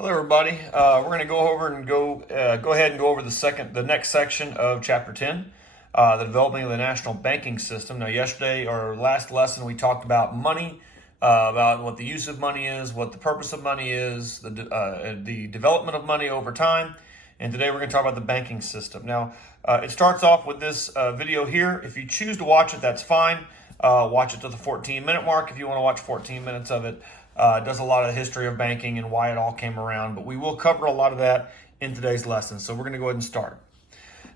Hello, everybody. We're going to go over and go ahead and go over the next section of Chapter 10, the developing of the national banking system. Now, yesterday, our last lesson, we talked about money, about what the use of money is, what the purpose of money is, the development of money over time, and today we're going to talk about the banking system. Now, it starts off with this video here. If you choose to watch it, that's fine. Watch it to the 14-minute mark if you want to watch 14 minutes of it. It does a lot of the history of banking and why it all came around, but we will cover a lot of that in today's lesson. So we're going to go ahead and start.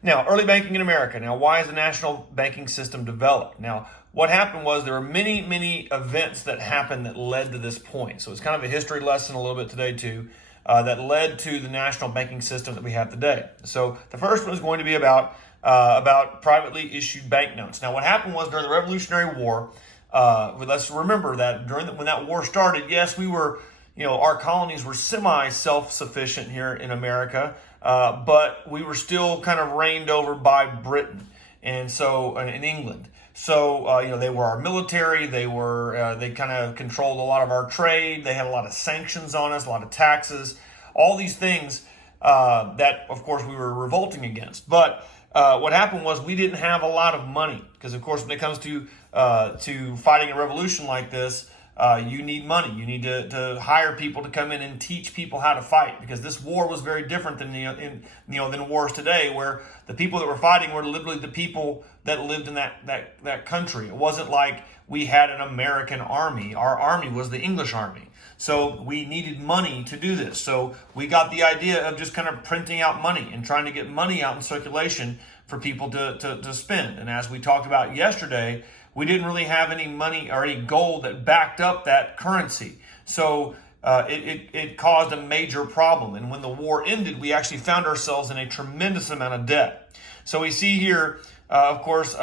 Now, early banking in America. Now, why is the national banking system developed? Now, what happened was there were many events that happened that led to this point. So it's kind of a history lesson a little bit today too, that led to the national banking system that we have today. So the first one is going to be about privately issued banknotes. Now, what happened was during the Revolutionary War, let's remember that when that war started, yes, we were, our colonies were semi-self-sufficient here in America, but we were still kind of reigned over by Britain, and so in England. So they were our military. They kind of controlled a lot of our trade. They had a lot of sanctions on us, a lot of taxes, all these things that, of course, we were revolting against. But what happened was we didn't have a lot of money because, of course, when it comes to fighting a revolution like this, you need money. You need to hire people to come in and teach people how to fight, because this war was very different than wars today, where the people that were fighting were literally the people that lived in that country. It wasn't like we had an American army. Our army was the English army. So we needed money to do this. So we got the idea of just kind of printing out money and trying to get money out in circulation for people to spend. And as we talked about yesterday, we didn't really have any money or any gold that backed up that currency. So it caused a major problem. And when the war ended, we actually found ourselves in a tremendous amount of debt. So we see here, of course,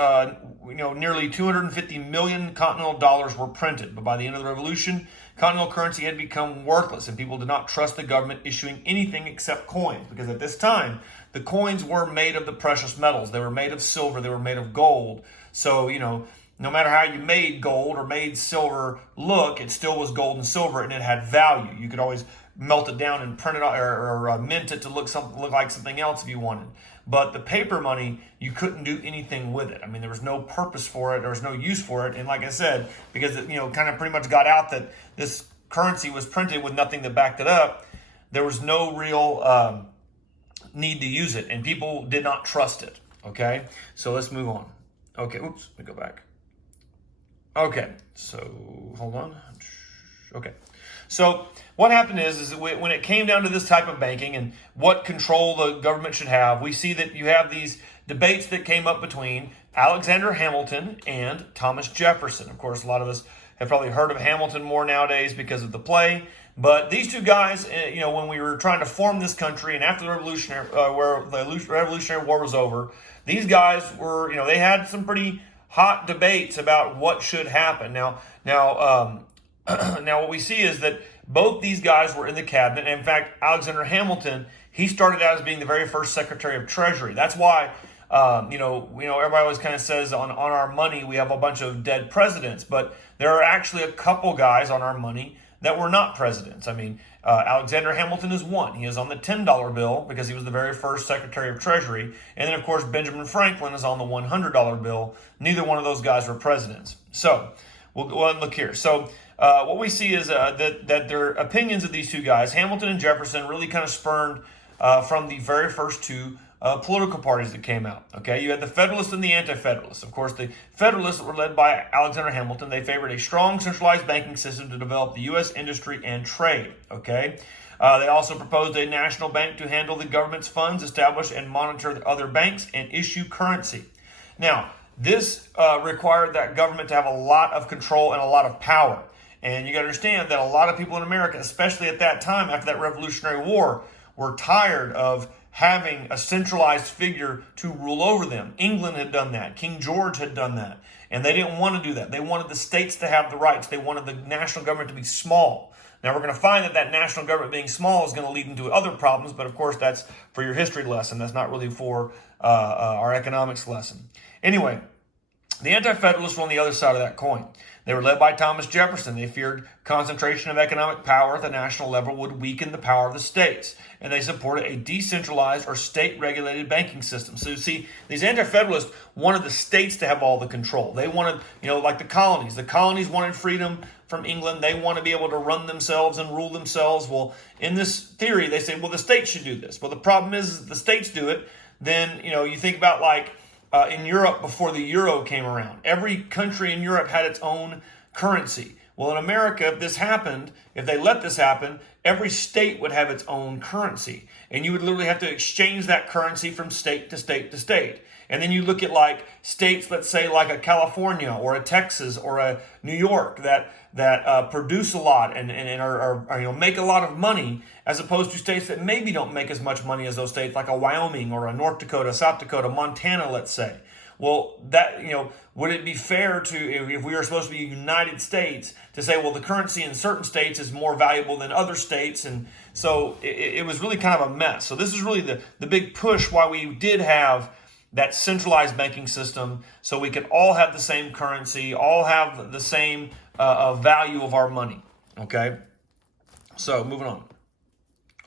nearly 250 million continental dollars were printed. But by the end of the revolution, continental currency had become worthless, and people did not trust the government issuing anything except coins, because at this time, the coins were made of the precious metals. They were made of silver. They were made of gold. So, no matter how you made gold or made silver look, it still was gold and silver, and it had value. You could always melt it down and print it or mint it to look like something else if you wanted. But the paper money, you couldn't do anything with it. I mean, there was no purpose for it. There was no use for it. And like I said, because it, kind of pretty much got out that this currency was printed with nothing that backed it up, there was no real need to use it, and people did not trust it. Okay, so let's move on. Okay, oops, let me go back. Okay, so hold on. Okay, so what happened is that when it came down to this type of banking and what control the government should have, we see that you have these debates that came up between Alexander Hamilton and Thomas Jefferson. Of course, a lot of us have probably heard of Hamilton more nowadays because of the play. But these two guys, when we were trying to form this country, and after the Revolutionary War was over, these guys were, they had some pretty hot debates about what should happen. Now, what we see is that both these guys were in the cabinet. And in fact, Alexander Hamilton, he started out as being the very first Secretary of Treasury. That's why, everybody always kind of says on our money we have a bunch of dead presidents, but there are actually a couple guys on our money that were not presidents. I mean, Alexander Hamilton is one. He is on the $10 bill because he was the very first Secretary of Treasury. And then, of course, Benjamin Franklin is on the $100 bill. Neither one of those guys were presidents. So we'll go ahead and look here. So what we see is that their opinions of these two guys, Hamilton and Jefferson, really kind of spurned from the very first two political parties that came out. Okay, you had the Federalists and the Anti-Federalists. Of course, the Federalists were led by Alexander Hamilton. They favored a strong centralized banking system to develop the U.S. industry and trade. Okay, they also proposed a national bank to handle the government's funds, establish and monitor the other banks, and issue currency. Now, this required that government to have a lot of control and a lot of power. And you got to understand that a lot of people in America, especially at that time after that Revolutionary War, were tired of having a centralized figure to rule over them. England had done that. King George had done that. And they didn't want to do that. They wanted the states to have the rights. They wanted the national government to be small. Now, we're going to find that national government being small is going to lead into other problems, but of course, that's for your history lesson. That's not really for our economics lesson. Anyway, the Anti-Federalists were on the other side of that coin. They were led by Thomas Jefferson. They feared concentration of economic power at the national level would weaken the power of the states. And they supported a decentralized or state-regulated banking system. So you see, these anti-federalists wanted the states to have all the control. They wanted, like the colonies. The colonies wanted freedom from England. They want to be able to run themselves and rule themselves. Well, in this theory, they say, well, the states should do this. Well, the problem is the states do it. Then, you think about in Europe before the euro came around. Every country in Europe had its own currency. Well, in America, if they let this happen, every state would have its own currency. And you would literally have to exchange that currency from state to state to state. And then you look at states, let's say like a California or a Texas or a New York that produce a lot and are make a lot of money, as opposed to states that maybe don't make as much money as those states, like a Wyoming or a North Dakota, South Dakota, Montana, let's say. Well, would it be fair if we were supposed to be a United States to say, well, the currency in certain states is more valuable than other states? And so it was really kind of a mess. So this is really the big push why we did have that centralized banking system, so we could all have the same currency, all have the same value of our money. Okay? So moving on.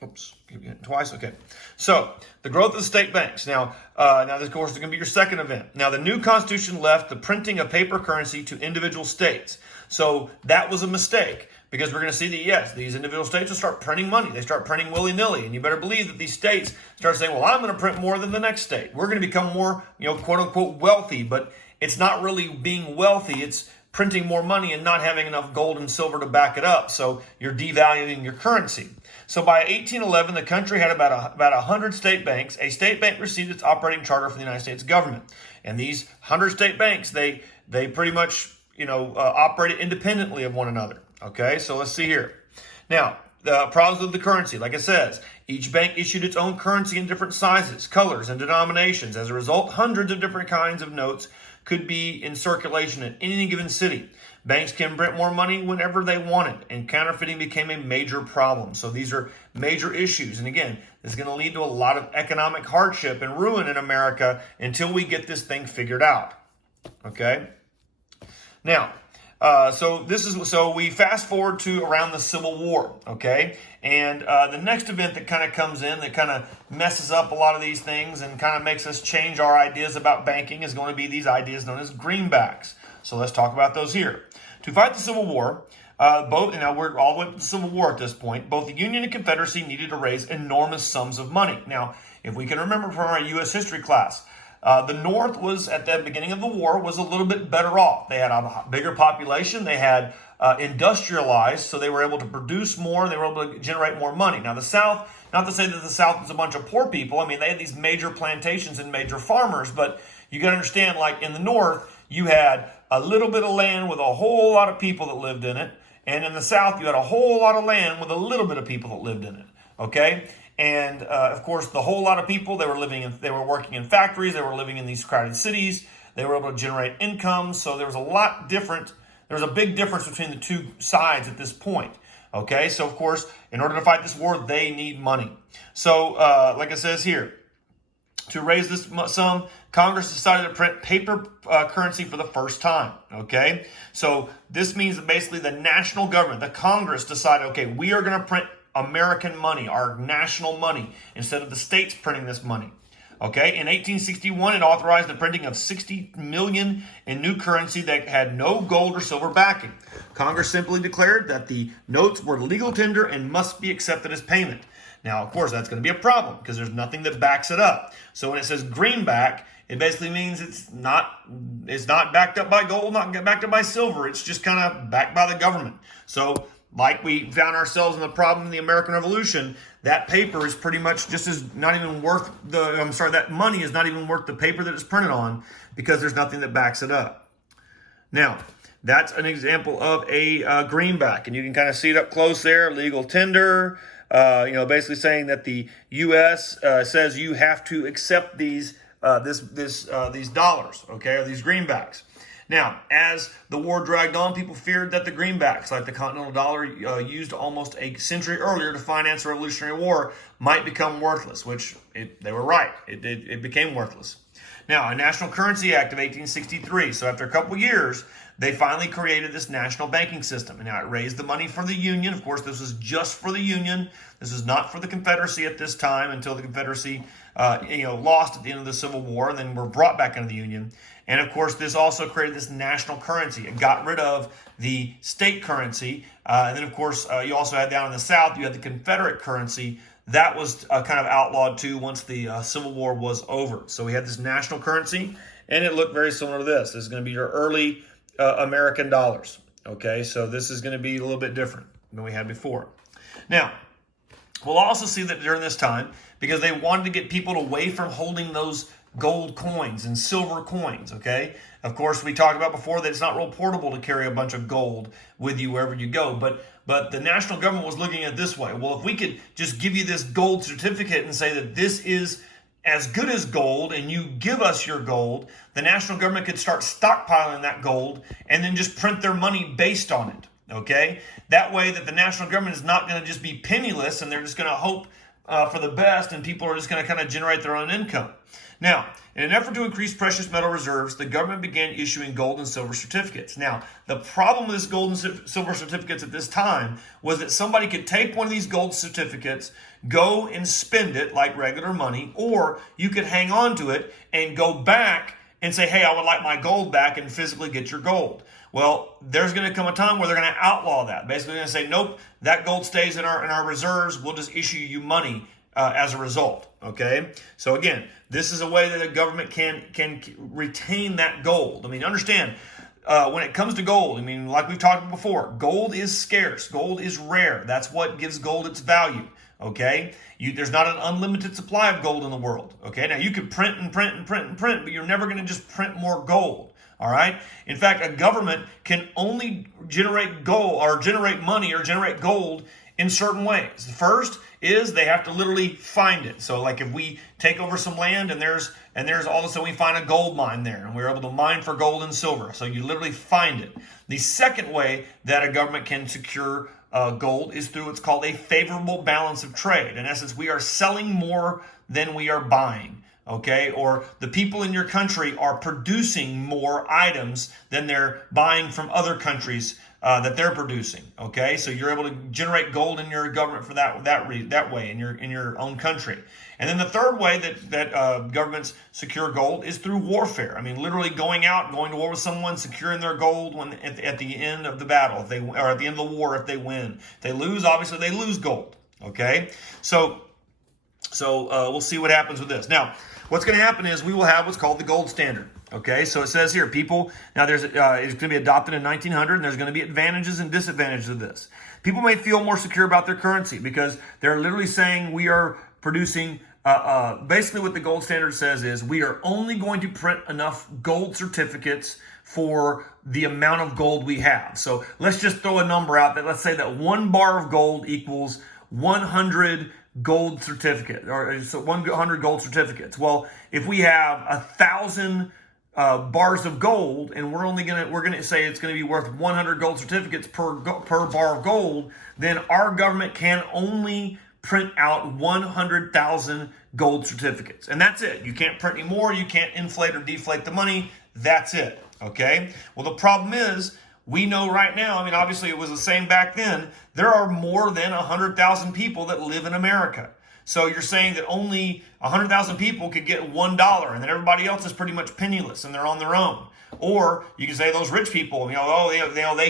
Oops, keep getting twice. Okay. So the growth of the state banks. Now this, of course, is going to be your second event. Now, the new Constitution left the printing of paper currency to individual states. So that was a mistake, because we're going to see that, these individual states will start printing money. They start printing willy-nilly. And you better believe that these states start saying, well, I'm going to print more than the next state. We're going to become more, quote-unquote, wealthy. But it's not really being wealthy. It's printing more money and not having enough gold and silver to back it up. So you're devaluing your currency. So by 1811, the country had about 100 state banks. A state bank received its operating charter from the United States government. And these 100 state banks, they pretty much, operated independently of one another. Okay, so let's see here. Now, the problems with the currency, like it says, each bank issued its own currency in different sizes, colors, and denominations. As a result, hundreds of different kinds of notes could be in circulation in any given city. Banks can print more money whenever they want it, and counterfeiting became a major problem. So these are major issues. And again, this is going to lead to a lot of economic hardship and ruin in America until we get this thing figured out. Okay? Now, so we fast forward to around the Civil War, okay? And the next event that kind of comes in that kind of messes up a lot of these things and kind of makes us change our ideas about banking is going to be these ideas known as greenbacks. So let's talk about those here. To fight the Civil War, now we're all the way to the Civil War at this point, both the Union and Confederacy needed to raise enormous sums of money. Now, if we can remember from our U.S. history class, the North was, at the beginning of the war, was a little bit better off. They had a bigger population. They had industrialized, so they were able to produce more. They were able to generate more money. Now, the South, not to say that the South was a bunch of poor people. I mean, they had these major plantations and major farmers, but you got to understand, like in the North, you had a little bit of land with a whole lot of people that lived in it. And in the South, you had a whole lot of land with a little bit of people that lived in it. Okay? And of course, the whole lot of people, they were working in factories, they were living in these crowded cities, they were able to generate income. So there was a big difference between the two sides at this point. Okay, so of course, in order to fight this war, they need money. So like it says here, to raise this sum, Congress decided to print paper currency for the first time. Okay, so this means that basically the national government, the Congress, decided, okay, we are going to print American money, our national money, instead of the states printing this money. Okay, in 1861, it authorized the printing of 60 million in new currency that had no gold or silver backing. Congress simply declared that the notes were legal tender and must be accepted as payment. Now, of course, that's going to be a problem because there's nothing that backs it up. So when it says greenback, it basically means it's not backed up by gold, not backed up by silver. It's just kind of backed by the government. So like we found ourselves in the problem in the American Revolution, that paper is pretty much just as not even worth that money is not even worth the paper that it's printed on because there's nothing that backs it up. Now, that's an example of a greenback, and you can kind of see it up close there, legal tender, basically saying that the U.S. Says you have to accept these dollars, okay, or these greenbacks. Now, as the war dragged on, people feared that the greenbacks, like the Continental Dollar used almost a century earlier to finance the Revolutionary War, might become worthless, which they were right. It became worthless. Now, a National Currency Act of 1863. So after a couple years, they finally created this national banking system. And now it raised the money for the Union. Of course, this was just for the Union. This is not for the Confederacy at this time, until the Confederacy lost at the end of the Civil War and then were brought back into the Union. And of course, this also created this national currency. It got rid of the state currency. And then, of course, you also had down in the South, you had the Confederate currency. That was kind of outlawed too once the Civil War was over. So we had this national currency, and it looked very similar to this. This is going to be your early American dollars. Okay, so this is going to be a little bit different than we had before. Now, we'll also see that during this time, because they wanted to get people away from holding those gold coins and silver coins, okay? Of course, we talked about before that it's not real portable to carry a bunch of gold with you wherever you go, but the national government was looking at it this way. Well, if we could just give you this gold certificate and say that this is as good as gold and you give us your gold, the national government could start stockpiling that gold and then just print their money based on it, okay? That way that the national government is not going to just be penniless and they're just going to hope for the best and people are just going to kind of generate their own income. Now, in an effort to increase precious metal reserves, the government began issuing gold and silver certificates. Now, the problem with this gold and silver certificates at this time was that somebody could take one of these gold certificates, go and spend it like regular money, or you could hang on to it and go back and say, hey, I would like my gold back, and physically get your gold. Well, there's going to come a time where they're going to outlaw that. Basically, they're going to say, nope, that gold stays in our reserves. We'll just issue you money as a result. Okay, so again, this is a way that the government can retain that gold. I mean, understand, when it comes to gold, I mean, like we've talked before, gold is scarce. Gold is rare. That's what gives gold its value. Okay, there's not an unlimited supply of gold in the world. Okay, now you could print and print and print and print, but you're never going to just print more gold. All right. In fact, a government can only generate gold or generate money or generate gold in certain ways. The first is they have to literally find it. So like if we take over some land and there's all of a sudden we find a gold mine there and we're able to mine for gold and silver. So you literally find it. The second way that a government can secure gold is through what's called a favorable balance of trade. In essence, we are selling more than we are buying. Okay, or the people in your country are producing more items than they're buying from other countries that they're producing. Okay, so you're able to generate gold in your government for that way in your own country. And then the third way that governments secure gold is through warfare. I mean, literally going out, going to war with someone, securing their gold when at the end of the battle, or at the end of the war if they win. If they lose, obviously they lose gold. Okay, so we'll see what happens with this. Now, what's going to happen is we will have what's called the gold standard. Okay, so it says here, people, now it's going to be adopted in 1900, and there's going to be advantages and disadvantages of this. People may feel more secure about their currency because they're literally saying we are producing, basically what the gold standard says is we are only going to print enough gold certificates for the amount of gold we have. So let's just throw a number out that let's say that 1 bar of gold equals 100 gold certificate, or so 100 gold certificates. Well, if we have 1,000 bars of gold, and we're gonna say it's gonna be worth 100 gold certificates per bar of gold, then our government can only print out 100,000 gold certificates, and that's it. You can't print any more. You can't inflate or deflate the money. That's it. Okay. Well, the problem is, we know right now, I mean, obviously it was the same back then, there are more than 100,000 people that live in America. So you're saying that only 100,000 people could get $1, and then everybody else is pretty much penniless and they're on their own. Or you can say those rich people, they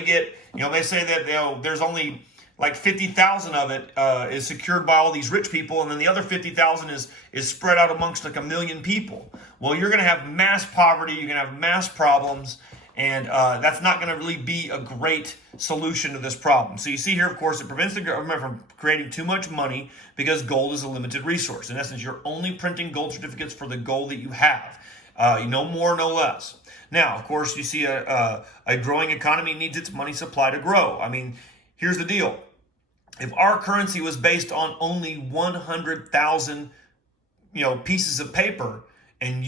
get, they say that there's only like 50,000 of it is secured by all these rich people, and then the other 50,000 is spread out amongst like 1 million people. Well, you're going to have mass poverty, you're going to have mass problems. And that's not going to really be a great solution to this problem. So you see here, of course, it prevents the government from creating too much money because gold is a limited resource. In essence, you're only printing gold certificates for the gold that you have. No more, no less. Now, of course, you see a growing economy needs its money supply to grow. I mean, here's the deal. If our currency was based on only 100,000, pieces of paper, and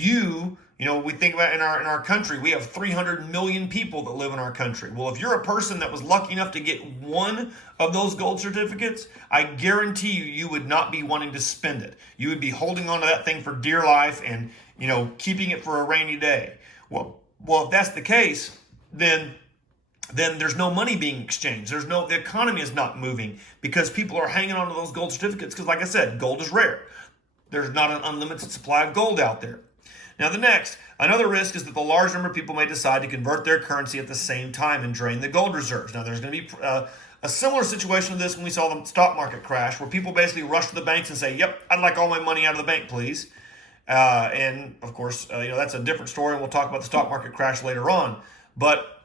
we think about in our country, we have 300 million people that live in our country. Well, if you're a person that was lucky enough to get one of those gold certificates, I guarantee you would not be wanting to spend it. You would be holding on to that thing for dear life and, keeping it for a rainy day. Well, if that's the case, then then there's no money being exchanged. The economy is not moving because people are hanging on to those gold certificates because, like I said, gold is rare. There's not an unlimited supply of gold out there. Now, another risk is that the large number of people may decide to convert their currency at the same time and drain the gold reserves. Now, there's going to be a similar situation to this when we saw the stock market crash, where people basically rush to the banks and say, "Yep, I'd like all my money out of the bank, please." And of course, that's a different story, and we'll talk about the stock market crash later on. But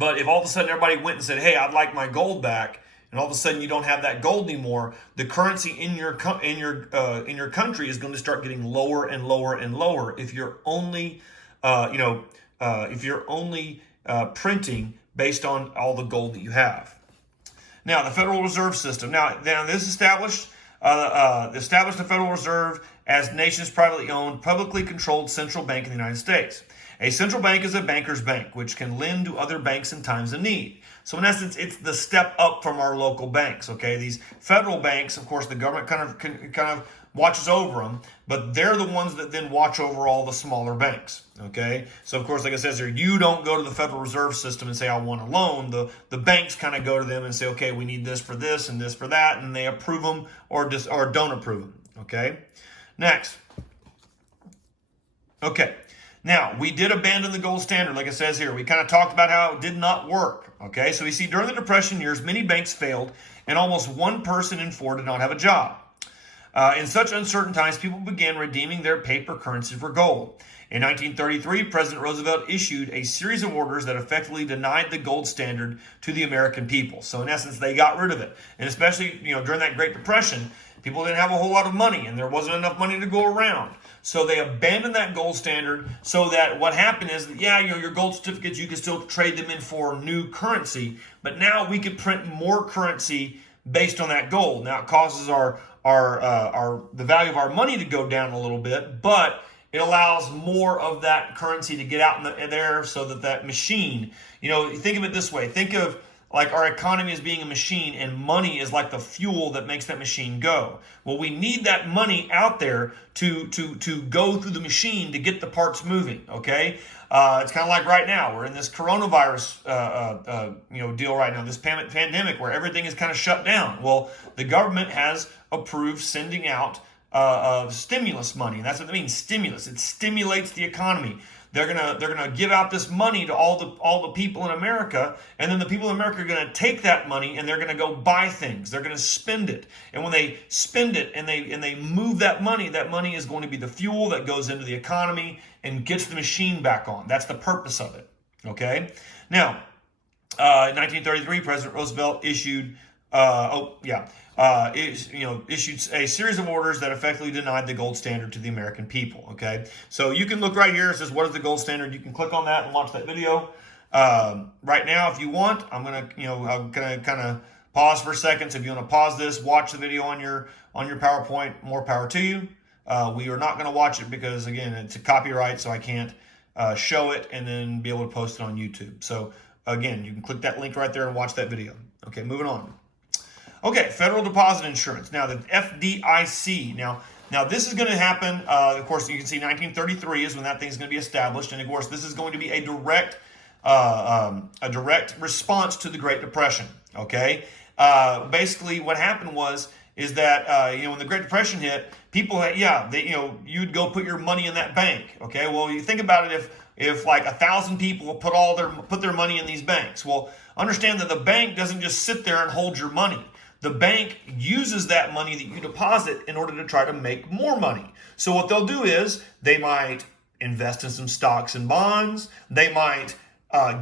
if all of a sudden everybody went and said, "Hey, I'd like my gold back," and all of a sudden you don't have that gold anymore, the currency in your country is going to start getting lower and lower and lower if you're only printing based on all the gold that you have. Now, the Federal Reserve System. Now this established the Federal Reserve as the nation's privately owned, publicly controlled central bank in the United States. A central bank is a banker's bank, which can lend to other banks in times of need. So in essence, it's the step up from our local banks. Okay, these federal banks, of course, the government kind of watches over them, but they're the ones that then watch over all the smaller banks. Okay, so of course, like it says here, you don't go to the Federal Reserve System and say, "I want a loan." The banks kind of go to them and say, "Okay, we need this for this and this for that," and they approve them or don't approve them. Okay, next. Okay. Now, we did abandon the gold standard, like it says here. We kind of talked about how it did not work. Okay, so we see during the Depression years, many banks failed, and almost 1 person in 4 did not have a job. In such uncertain times, people began redeeming their paper currency for gold. In 1933, President Roosevelt issued a series of orders that effectively denied the gold standard to the American people. So in essence, they got rid of it. And especially, during that Great Depression, people didn't have a whole lot of money, and there wasn't enough money to go around. So they abandoned that gold standard so that what happened is that, your gold certificates, you can still trade them in for new currency, but now we could print more currency based on that gold. Now it causes the value of our money to go down a little bit, but it allows more of that currency to get out in there so that machine, think of it this way. Think of like our economy as being a machine, and money is like the fuel that makes that machine go. Well, we need that money out there to go through the machine to get the parts moving. Okay, it's kind of like right now we're in this coronavirus deal right now, this pandemic where everything is kind of shut down. Well, the government has approved sending out stimulus money, and that's what it means. Stimulus. It stimulates the economy. They're gonna give out this money to all the people in America, and then the people in America are gonna take that money and they're gonna go buy things. They're gonna spend it, and when they spend it and they move that money is going to be the fuel that goes into the economy and gets the machine back on. That's the purpose of it. Okay. Now, in 1933, President Roosevelt issued issued a series of orders that effectively denied the gold standard to the American people. Okay, so you can look right here. It says, "What is the gold standard?" You can click on that and watch that video. Right now, if you want, I'm gonna kind of pause for a second. So if you want to pause this, watch the video on your PowerPoint. More power to you. We are not going to watch it because, again, it's a copyright, so I can't show it and then be able to post it on YouTube. So again, you can click that link right there and watch that video. Okay, moving on. Okay, Federal Deposit Insurance. Now, the FDIC. Now this is going to happen. Of course, you can see 1933 is when that thing's going to be established, and of course, this is going to be a direct response to the Great Depression. Okay, basically, what happened is that when the Great Depression hit, people you'd go put your money in that bank. Okay, well, you think about it, if like 1,000 people put their money in these banks. Well, understand that the bank doesn't just sit there and hold your money. The bank uses that money that you deposit in order to try to make more money. So what they'll do is they might invest in some stocks and bonds. They might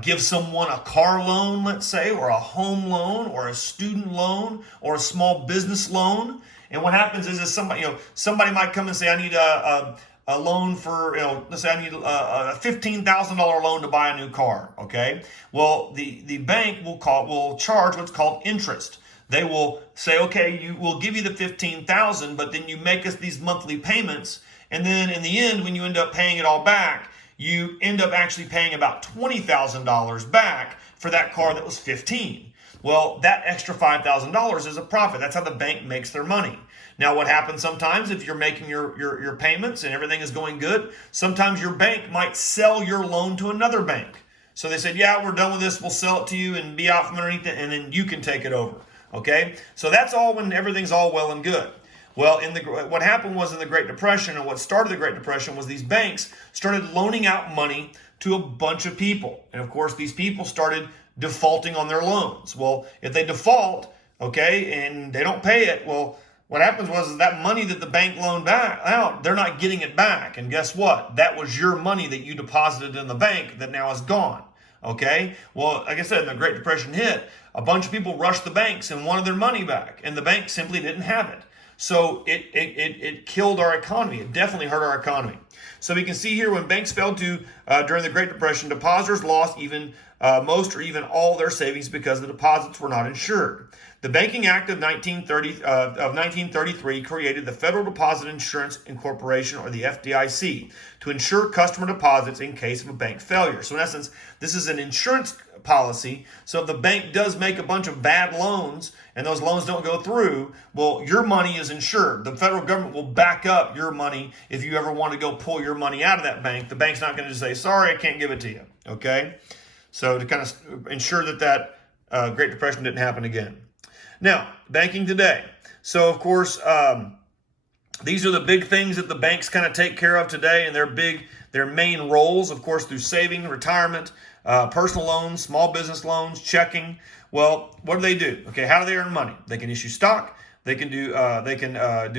give someone a car loan, let's say, or a home loan, or a student loan, or a small business loan. And what happens is somebody might come and say, "I need a loan for, let's say I need a $15,000 loan to buy a new car." Okay. Well, the bank will charge what's called interest. They will say, "Okay, we'll give you the $15,000, but then you make us these monthly payments, and then in the end, when you end up paying it all back, you end up actually paying about $20,000 back for that car that was $15,000. Well, that extra $5,000 is a profit. That's how the bank makes their money. Now, what happens sometimes if you're making your payments and everything is going good, sometimes your bank might sell your loan to another bank. So they said, yeah, we're done with this. We'll sell it to you and be out from underneath it, and then you can take it over. Okay? So that's all when everything's all well and good. Well, what happened was in the Great Depression, and what started the Great Depression was these banks started loaning out money to a bunch of people. And of course, these people started defaulting on their loans. Well, if they default, okay, and they don't pay it, well, what happens was that money that the bank loaned back out, they're not getting it back. And guess what? That was your money that you deposited in the bank that now is gone. Okay? Well, like I said, when the Great Depression hit, a bunch of people rushed the banks and wanted their money back, and the bank simply didn't have it. So it killed our economy. It definitely hurt our economy. So we can see here when banks failed to, during the Great Depression, depositors lost most or even all their savings because the deposits were not insured. The Banking Act of 1933 created the Federal Deposit Insurance Incorporation, or the FDIC, to insure customer deposits in case of a bank failure. So in essence, this is an insurance policy. So if the bank does make a bunch of bad loans and those loans don't go through, well, your money is insured. The federal government will back up your money if you ever want to go pull your money out of that bank. The bank's not going to just say, sorry, I can't give it to you. Okay? So to kind of ensure that Great Depression didn't happen again. Now, banking today. So, of course, these are the big things that the banks kind of take care of today, and their main roles, of course, through saving, retirement, personal loans, small business loans, checking. Well, what do? Okay, how do they earn money? They can issue stock. They can do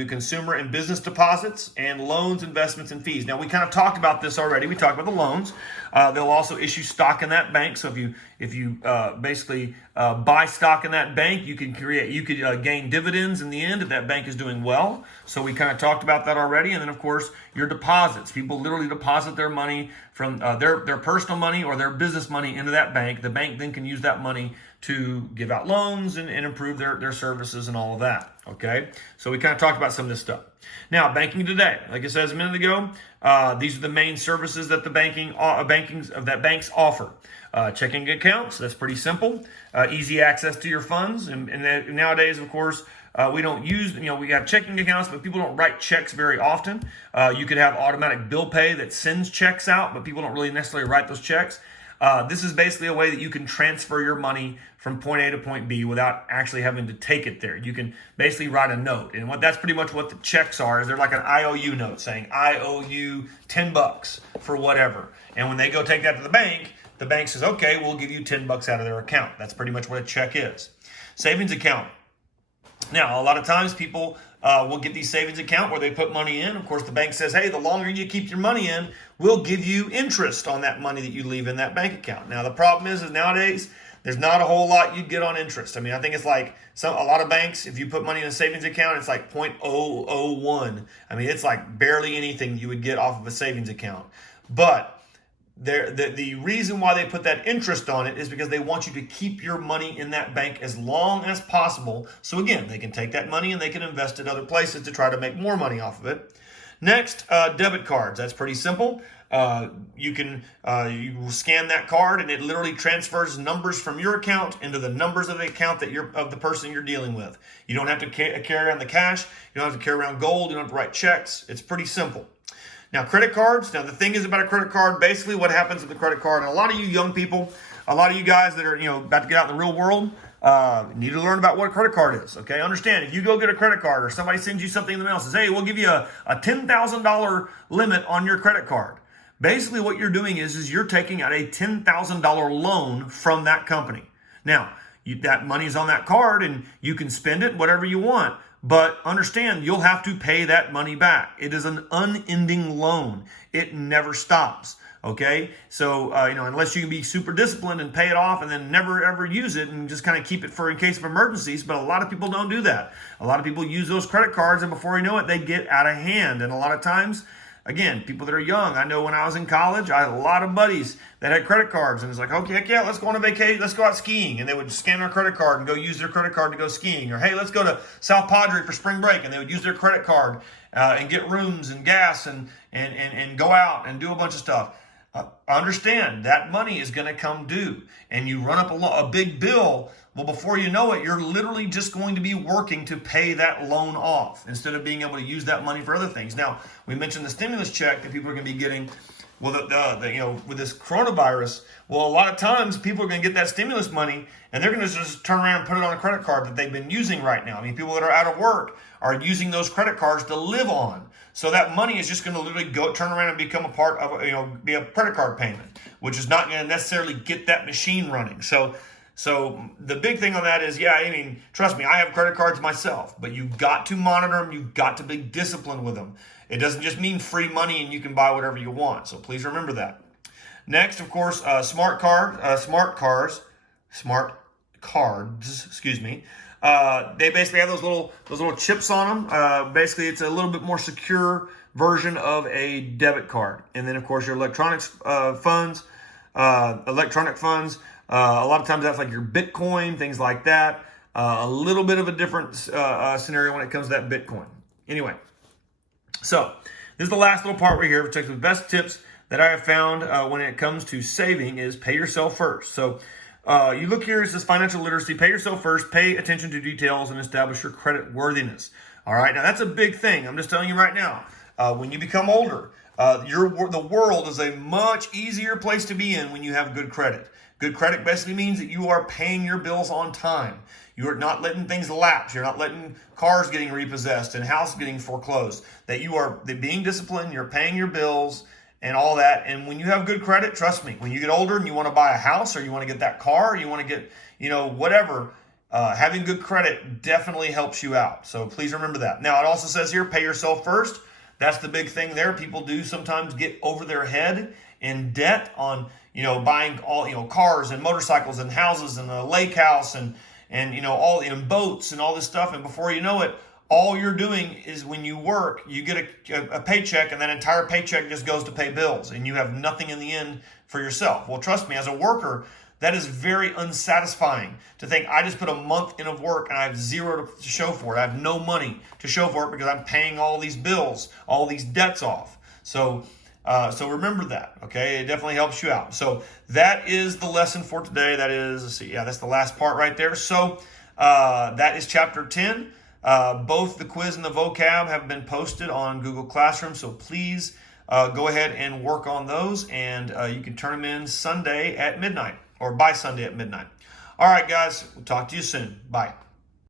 consumer and business deposits and loans, investments, and fees. Now, we kind of talked about this already. We talked about the loans. They'll also issue stock in that bank. So if you basically buy stock in that bank, you could gain dividends in the end if that bank is doing well. So we kind of talked about that already. And then, of course, your deposits. People literally deposit their money from their personal money or their business money into that bank. The bank then can use that money to give out loans and improve their services and all of that. Okay, so we kind of talked about some of this stuff. Now, banking today, like I said a minute ago, these are the main services that that banks offer. Checking accounts, that's pretty simple. Easy access to your funds, and nowadays, of course, we don't use, we have checking accounts, but people don't write checks very often. You could have automatic bill pay that sends checks out, but people don't really necessarily write those checks. This is basically a way that you can transfer your money from point A to point B without actually having to take it there. You can basically write a note. And that's pretty much what the checks are, is they're like an IOU note saying, I owe you $10 for whatever. And when they go take that to the bank says, okay, we'll give you $10 out of their account. That's pretty much what a check is. Savings account. Now, a lot of times people will get these savings account where they put money in. Of course, the bank says, hey, the longer you keep your money in, we'll give you interest on that money that you leave in that bank account. Now, the problem is nowadays, there's not a whole lot you'd get on interest. I mean, I think it's like a lot of banks, if you put money in a savings account, it's like 0.001. I mean, it's like barely anything you would get off of a savings account. But the reason why they put that interest on it is because they want you to keep your money in that bank as long as possible. So again, they can take that money and they can invest it other places to try to make more money off of it. Next, debit cards. That's pretty simple. You scan that card and it literally transfers numbers from your account into the numbers of the account of the person you're dealing with. You don't have to carry around the cash. You don't have to carry around gold. You don't have to write checks. It's pretty simple. Now, credit cards. Now, the thing is about a credit card, basically what happens with the credit card, and a lot of you young people, a lot of you guys that are, about to get out in the real world, need to learn about what a credit card is. Okay, understand, if you go get a credit card or somebody sends you something in the mail and says, hey, we'll give you a $10,000 limit on your credit card. Basically, what you're doing is you're taking out a $10,000 loan from that company. Now, that money's on that card and you can spend it whatever you want. But understand, you'll have to pay that money back. It is an unending loan. It never stops. Okay? So, unless you can be super disciplined and pay it off and then never ever use it and just kind of keep it for in case of emergencies. But a lot of people don't do that. A lot of people use those credit cards and before you know it, they get out of hand. And a lot of times, again, people that are young, I know when I was in college, I had a lot of buddies that had credit cards, and it's like, okay, heck yeah, let's go on a vacation, let's go out skiing, and they would scan their credit card and go use their credit card to go skiing, or hey, let's go to South Padre for spring break, and they would use their credit card and get rooms and gas and go out and do a bunch of stuff. Understand that money is going to come due, and you run up a big bill. Well, before you know it, you're literally just going to be working to pay that loan off instead of being able to use that money for other things. Now, we mentioned the stimulus check that people are going to be getting. Well, with this coronavirus, well, a lot of times people are going to get that stimulus money and they're going to just turn around and put it on a credit card that they've been using right now. I mean, people that are out of work are using those credit cards to live on. So that money is just going to literally turn around and become a part of, be a credit card payment, which is not going to necessarily get that machine running. So the big thing on that is, yeah, I mean, trust me, I have credit cards myself, but you've got to monitor them. You've got to be disciplined with them. It doesn't just mean free money and you can buy whatever you want. So please remember that. Next, of course, smart cards, excuse me. They basically have those little chips on them. Basically, it's a little bit more secure version of a debit card. And then, of course, your electronic funds. A lot of times that's like your Bitcoin, things like that. A little bit of a different scenario when it comes to that Bitcoin. Anyway, so this is the last little part right here. Check the best tips that I have found when it comes to saving is pay yourself first. So you look here, it says financial literacy, pay yourself first, pay attention to details, and establish your credit worthiness. All right, now that's a big thing. I'm just telling you right now. When you become older, the world is a much easier place to be in when you have good credit. Good credit basically means that you are paying your bills on time. You are not letting things lapse. You're not letting cars getting repossessed and house getting foreclosed. That you are being disciplined, you're paying your bills and all that. And when you have good credit, trust me, when you get older and you want to buy a house or you want to get that car or you want to get, whatever, having good credit definitely helps you out. So please remember that. Now, it also says here, pay yourself first. That's the big thing there. People do sometimes get over their head in debt on, buying all, cars and motorcycles and houses and a lake house and all in boats and all this stuff. And before you know it, all you're doing is when you work, you get a paycheck and that entire paycheck just goes to pay bills and you have nothing in the end for yourself. Well, trust me, as a worker, that is very unsatisfying to think I just put a month in of work and I have zero to show for it. I have no money to show for it because I'm paying all these bills, all these debts off. So remember that, okay? It definitely helps you out. So that is the lesson for today. That is, that's the last part right there. So that is chapter 10. Both the quiz and the vocab have been posted on Google Classroom. So please go ahead and work on those, and you can turn them in Sunday at midnight or by Sunday at midnight. All right, guys, we'll talk to you soon. Bye.